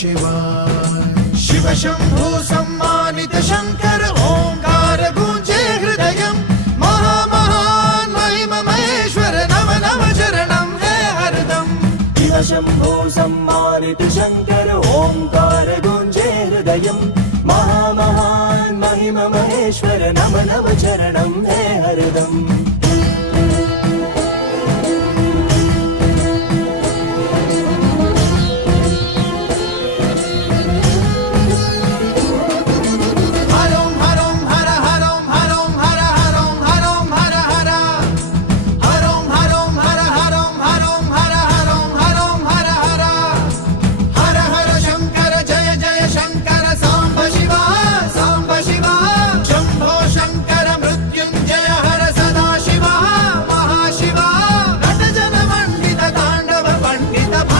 शिवाय। शिव शंभु सम्मानित शंकर ओंकार गूंजे हृदयं, महामहान महिम महेश्वर नम नम चरणं है हरदम। शिव शंभु सम्मानित शंकर ओंकार गूंजे हृदयं, महामहान महिम महेश्वर नम नम चरणं है हरदम।